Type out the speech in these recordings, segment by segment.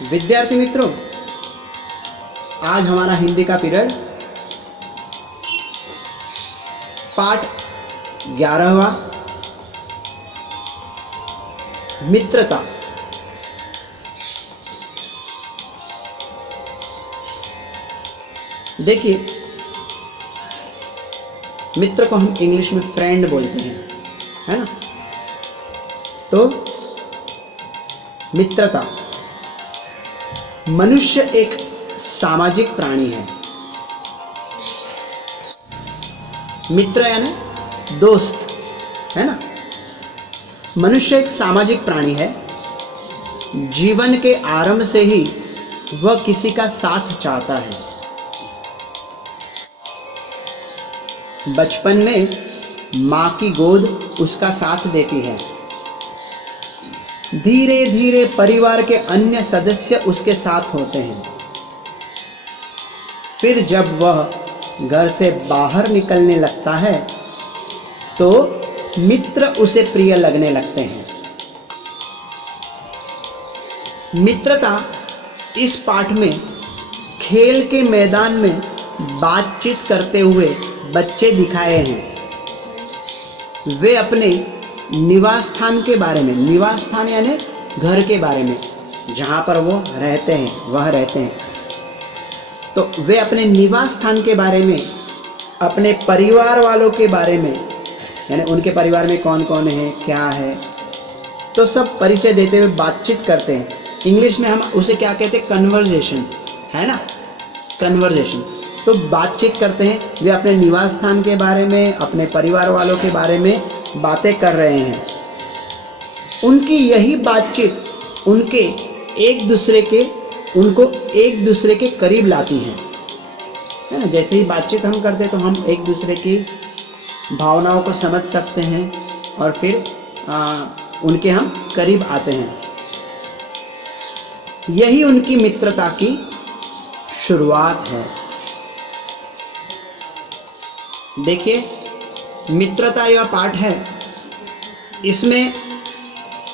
विद्यार्थी मित्रों, आज हमारा हिंदी का पीरियड पाठ 11वां मित्रता। देखिए, मित्र को हम इंग्लिश में फ्रेंड बोलते हैं, है ना। तो मित्रता, मनुष्य एक सामाजिक प्राणी है। मित्र यानी दोस्त, है ना। मनुष्य एक सामाजिक प्राणी है। जीवन के आरंभ से ही वह किसी का साथ चाहता है। बचपन में मां की गोद उसका साथ देती है। धीरे धीरे परिवार के अन्य सदस्य उसके साथ होते हैं। फिर जब वह घर से बाहर निकलने लगता है तो मित्र उसे प्रिय लगने लगते हैं। मित्रता इस पाठ में खेल के मैदान में बातचीत करते हुए बच्चे दिखाए हैं। वे अपने निवास स्थान के बारे में, निवास स्थान यानी घर के बारे में, जहां पर वो रहते हैं, वह रहते हैं, तो वे अपने निवास स्थान के बारे में, अपने परिवार वालों के बारे में, यानी उनके परिवार में कौन कौन है, क्या है, तो सब परिचय देते हुए बातचीत करते हैं। इंग्लिश में हम उसे क्या कहते हैं, कन्वर्जेशन, है ना, कन्वर्जेशन। तो बातचीत करते हैं। वे अपने निवास स्थान के बारे में, अपने परिवार वालों के बारे में बातें कर रहे हैं। उनकी यही बातचीत उनको एक दूसरे के करीब लाती है ना। जैसे ही बातचीत हम करते हैं तो हम एक दूसरे की भावनाओं को समझ सकते हैं और फिर उनके हम करीब आते हैं। यही उनकी मित्रता की शुरुआत है। देखिए, मित्रता यह पाठ है, इसमें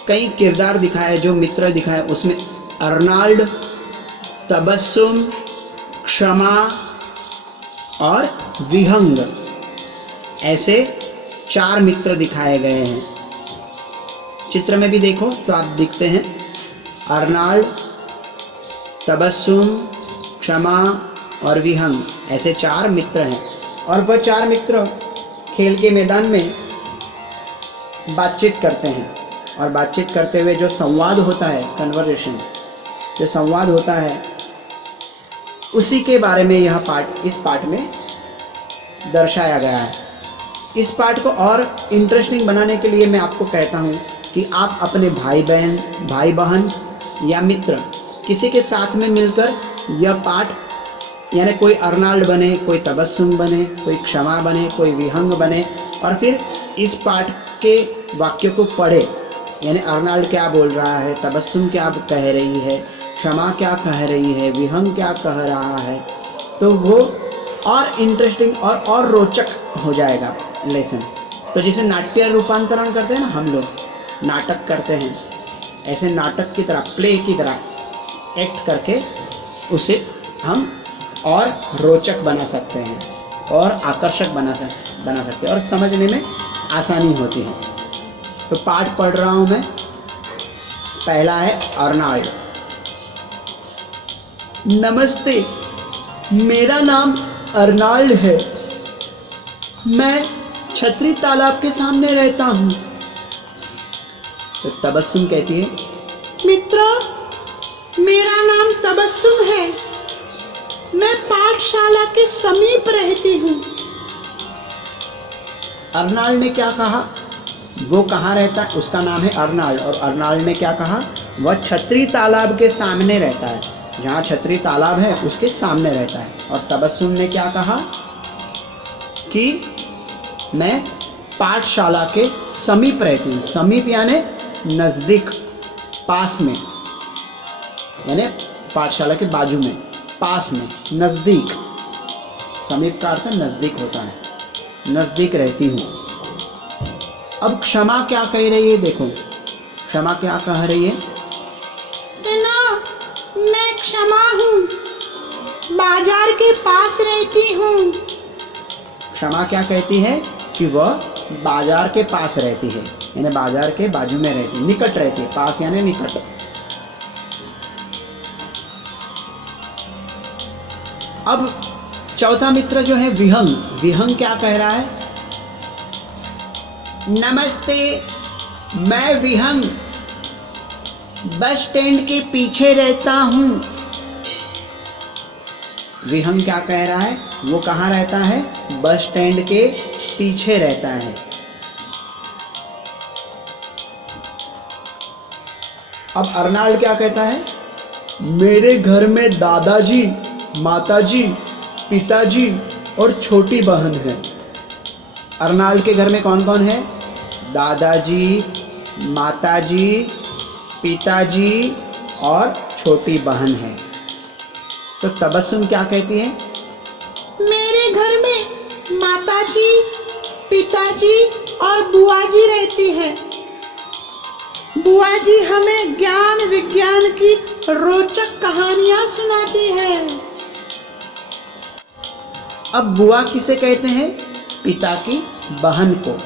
कई किरदार दिखाए, जो मित्र दिखाए उसमें अर्नाल्ड, तबस्सुम, क्षमा और विहंग, ऐसे 4 मित्र दिखाए गए हैं। चित्र में भी देखो तो आप दिखते हैं, अर्नाल्ड, तबस्सुम, क्षमा और विहंग, ऐसे 4 मित्र हैं। और वह 4 मित्र खेल के मैदान में बातचीत करते हैं, और बातचीत करते हुए जो संवाद होता है, कन्वर्सेशन, जो संवाद होता है, उसी के बारे में यह पाठ, इस पाठ में दर्शाया गया है। इस पाठ को और इंटरेस्टिंग बनाने के लिए मैं आपको कहता हूँ कि आप अपने भाई बहन या मित्र किसी के साथ में मिलकर यह पाठ, यानी कोई अर्नाल्ड बने, कोई तबस्सुम बने, कोई क्षमा बने, कोई विहंग बने, और फिर इस पाठ के वाक्य को पढ़े। यानी अर्नाल्ड क्या बोल रहा है, तबस्सुम क्या कह रही है, क्षमा क्या कह रही है, विहंग क्या कह रहा है, तो वो और इंटरेस्टिंग और रोचक हो जाएगा लेसन। तो जिसे नाट्य रूपांतरण करते हैं ना, हम लोग नाटक करते हैं, ऐसे नाटक की तरह, प्ले की तरह एक्ट करके उसे हम और रोचक बना सकते हैं, और आकर्षक बना सकते हैं, और समझने में आसानी होती है। तो पाठ पढ़ रहा हूं मैं। पहला है अर्नाल्ड। नमस्ते, मेरा नाम अर्नाल्ड है। मैं छतरी तालाब के सामने रहता हूं। तो तबस्सुम कहती है, मित्र, मेरा नाम तबस्सुम है। मैं पाठशाला के समीप रहती हूँ। अर्नाल्ड ने क्या कहा, वो कहाँ रहता है, उसका नाम है अर्नाल्ड, और अर्नाल्ड ने क्या कहा, वह छतरी तालाब के सामने रहता है, जहाँ छतरी तालाब है उसके सामने रहता है। और तबस्सुम ने क्या कहा कि मैं पाठशाला के समीप रहती हूँ। समीप यानी नजदीक, पास में, यानी पाठशाला के बाजू में, पास में, नजदीक। समीप का अर्थ नजदीक होता है, नजदीक रहती हूं। अब क्षमा क्या कह रही है, देखो क्षमा क्या कह रही है। सेना, बाजार के पास रहती हूँ। क्षमा क्या कहती है कि वह बाजार के पास रहती है, यानी बाजार के बाजू में रहती है, निकट रहती है, पास यानी निकट। अब चौथा मित्र जो है विहंग, विहंग क्या कह रहा है? नमस्ते, मैं विहंग बस स्टैंड के पीछे रहता हूं। विहंग क्या कह रहा है? वो कहाँ रहता है? बस स्टैंड के पीछे रहता है। अब अर्नाल्ड क्या कहता है? मेरे घर में दादाजी, माताजी, पिताजी और छोटी बहन है। अर्नाल्ड के घर में कौन कौन है? दादाजी, माताजी, पिताजी और छोटी बहन है। तो तबस्सुम क्या कहती है? मेरे घर में माताजी, पिताजी और बुआ जी रहती है। बुआ जी हमें ज्ञान विज्ञान की रोचक कहानियां सुनाती है। अब बुआ किसे कहते हैं? पिता की बहन को।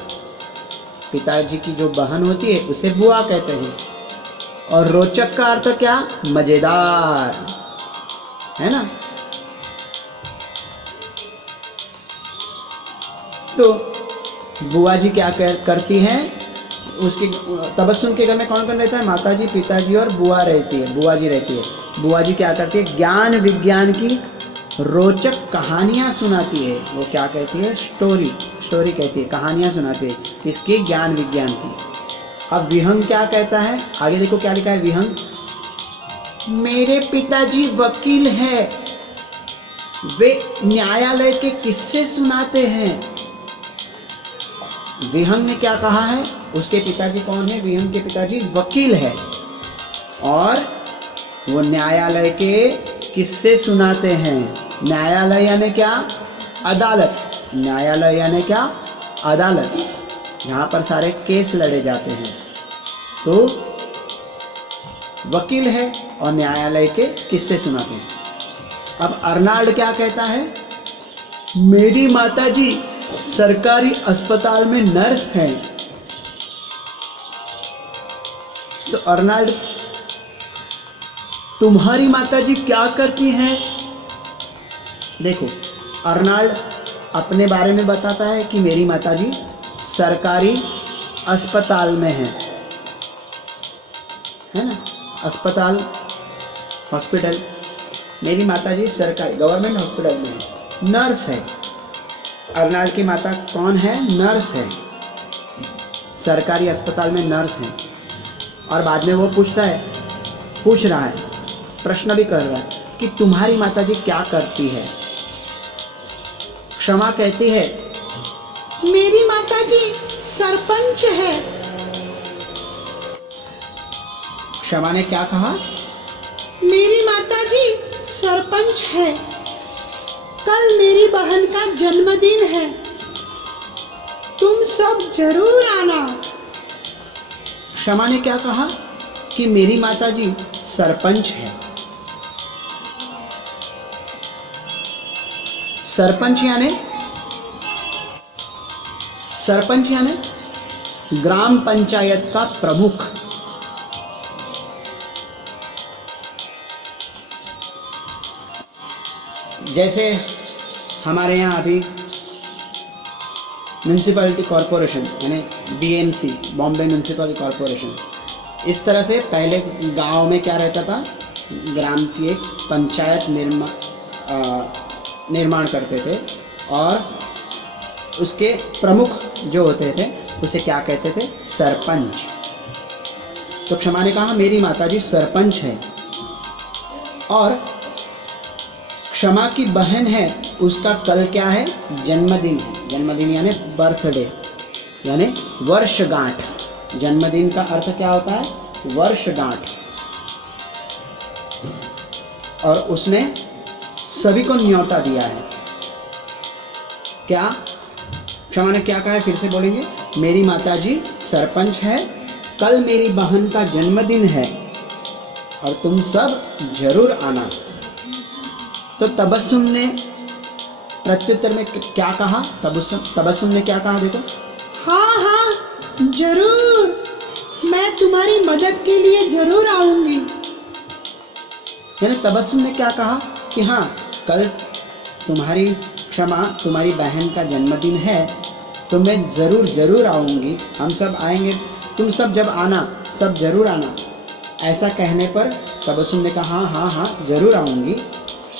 पिताजी की जो बहन होती है उसे बुआ कहते हैं। और रोचक का अर्थ क्या? मजेदार, है ना? तो बुआ जी क्या करती हैं? उसके तबस्सुम के घर में कौन कौन रहता है? माताजी, पिताजी और बुआ रहती है, बुआ जी रहती है। बुआ जी क्या करती है? ज्ञान विज्ञान की रोचक कहानियां सुनाती है। वो क्या कहती है? स्टोरी, स्टोरी कहती है, कहानियां सुनाती है। किसकी? ज्ञान विज्ञान की। अब विहंग क्या कहता है? आगे देखो क्या लिखा है विहंग? मेरे पिताजी वकील है, वे न्यायालय के किस्से सुनाते हैं। विहंग ने क्या कहा है? उसके पिताजी कौन है? विहंग के पिताजी वकील है और वो न्यायालय के किस्से सुनाते हैं। न्यायालय यानी क्या? अदालत। न्यायालय यानी क्या? अदालत, यहाँ पर सारे केस लड़े जाते हैं। तो वकील है और न्यायालय के किस्से सुनाते हैं। अब अर्नाल्ड क्या कहता है? मेरी माताजी सरकारी अस्पताल में नर्स हैं। तो अर्नाल्ड, तुम्हारी माताजी क्या करती हैं? देखो, अर्नाल्ड अपने बारे में बताता है कि मेरी माताजी सरकारी अस्पताल में है ना? अस्पताल, हॉस्पिटल। मेरी माताजी सरकारी गवर्नमेंट हॉस्पिटल में है, नर्स है। अर्नाल्ड की माता कौन है? नर्स है, सरकारी अस्पताल में नर्स है। और बाद में वो पूछ रहा है, प्रश्न भी कर रहा है कि तुम्हारी माताजी क्या करती है? क्षमा कहती है, मेरी माताजी सरपंच है। क्षमा ने क्या कहा? मेरी माताजी सरपंच है। कल मेरी बहन का जन्मदिन है, तुम सब जरूर आना। क्षमा ने क्या कहा? कि मेरी माताजी सरपंच है। सरपंच यानी ग्राम पंचायत का प्रमुख। जैसे हमारे यहाँ अभी म्यूनिसिपैलिटी कॉरपोरेशन यानी बीएमसी, बॉम्बे म्यूनिसिपल कॉरपोरेशन, इस तरह से पहले गांव में क्या रहता था? ग्राम की एक पंचायत निर्माण करते थे और उसके प्रमुख जो होते थे उसे क्या कहते थे? सरपंच। तो क्षमा ने कहा मेरी माताजी सरपंच है और क्षमा की बहन है, उसका कल क्या है? जन्मदिन है। जन्मदिन यानी बर्थडे यानी वर्षगांठ। जन्मदिन का अर्थ क्या होता है? वर्षगांठ। और उसने सभी को न्योता दिया है। क्या? क्षमा ने क्या कहा है? फिर से बोलेंगे, मेरी माताजी सरपंच है, कल मेरी बहन का जन्मदिन है और तुम सब जरूर आना। तो तबस्सुम ने प्रत्युत्तर में क्या कहा? तबस्सुम ने क्या कहा? देखो, हाँ हाँ जरूर, मैं तुम्हारी मदद के लिए जरूर आऊंगी। यानी तबस्सुम ने क्या कहा कि हाँ, कल तुम्हारी तुम्हारी बहन का जन्मदिन है, तो मैं जरूर जरूर आऊंगी, हम सब आएंगे, तुम सब जब आना, सब जरूर आना। ऐसा कहने पर तबस्सुम ने कहा हाँ हाँ हाँ जरूर आऊंगी,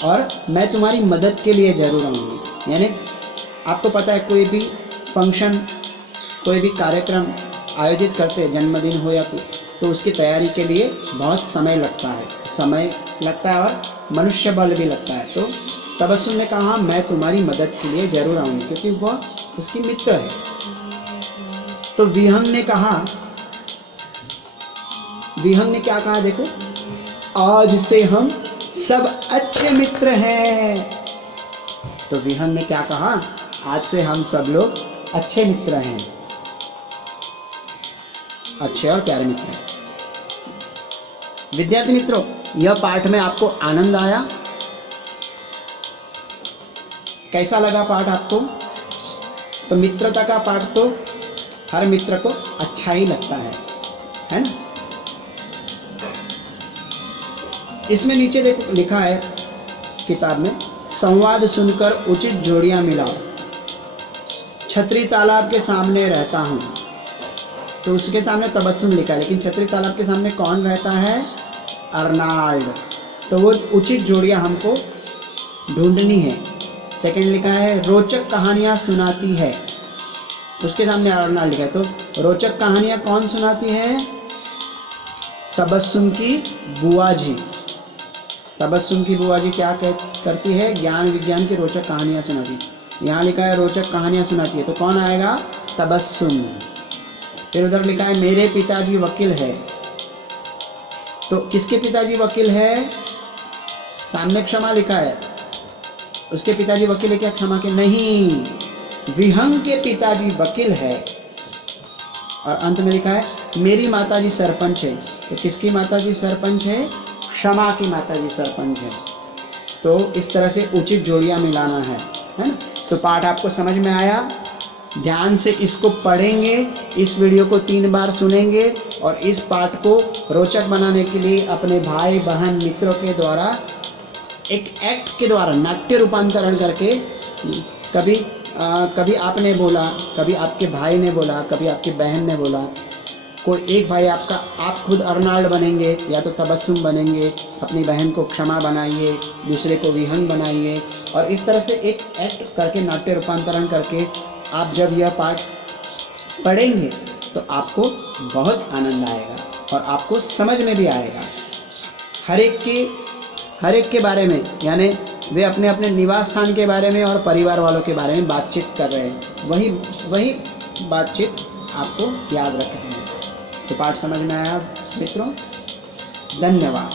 और मैं तुम्हारी मदद के लिए जरूर आऊंगी। यानी आपको पता है, कोई भी फंक्शन, कोई भी कार्यक्रम आयोजित करते हैं, जन्मदिन हो या कुछ, तो उसकी तैयारी के लिए बहुत समय लगता है और मनुष्य बल भी लगता है। तो तबस्सुम ने कहा मैं तुम्हारी मदद के लिए जरूर आऊंगी, क्योंकि वह उसकी मित्र है। तो विहंग ने क्या कहा? देखो, आज से हम सब अच्छे मित्र हैं। तो विहंग ने क्या कहा? आज से हम सब लोग अच्छे मित्र हैं, अच्छे और प्यारे मित्र हैं। विद्यार्थी मित्रों, यह पाठ में आपको आनंद आया? कैसा लगा पाठ आपको? तो मित्रता का पाठ तो हर मित्र को अच्छा ही लगता है ना? इसमें नीचे देखो लिखा है किताब में, संवाद सुनकर उचित जोड़ियां मिलाओ। छतरी तालाब के सामने रहता हूं, तो उसके सामने तबस्सुम लिखा है, लेकिन छतरी तालाब के सामने कौन रहता है? अर्नाल्ड। तो वो उचित जोड़ियां हमको ढूंढनी है। सेकंड लिखा है रोचक कहानियां सुनाती है, उसके सामने अर्नाल्ड लिखा है। तो रोचक कहानियां कौन सुनाती है? तबस्सुम की बुआ जी। तबस्सुम की बुआ जी क्या करती है? ज्ञान विज्ञान की रोचक कहानियां सुनाती है। यहाँ लिखा है रोचक कहानियां सुनाती है, तो कौन आएगा? तबस्सुम। फिर उधर लिखा है मेरे पिताजी वकील है, तो किसके पिताजी वकील है? सामने क्षमा लिखा है, उसके पिताजी वकील है क्या क्षमा के? नहीं, विहंग के पिताजी वकील है। और अंत में लिखा है मेरी माताजी सरपंच है, तो किसकी माताजी सरपंच है? क्षमा की माताजी सरपंच है। तो इस तरह से उचित जोड़ियां मिलाना है ना? तो पाठ आपको समझ में आया? ध्यान से इसको पढ़ेंगे, इस वीडियो को 3 बार सुनेंगे, और इस पाठ को रोचक बनाने के लिए अपने भाई बहन मित्रों के द्वारा एक एक्ट के द्वारा नाट्य रूपांतरण करके, कभी आपने बोला, कभी आपके भाई ने बोला, कभी आपकी बहन ने बोला, कोई एक भाई आपका, आप खुद अर्नाल्ड बनेंगे या तो तबस्सुम बनेंगे, अपनी बहन को क्षमा बनाइए, दूसरे को विहंग बनाइए, और इस तरह से एक एक्ट करके नाट्य रूपांतरण करके आप जब यह पाठ पढ़ेंगे तो आपको बहुत आनंद आएगा और आपको समझ में भी आएगा। हर एक के बारे में, यानी वे अपने अपने निवास स्थान के बारे में और परिवार वालों के बारे में बातचीत कर रहे हैं, वही बातचीत आपको याद रखनी है। तो पाठ समझ में आया मित्रों? धन्यवाद।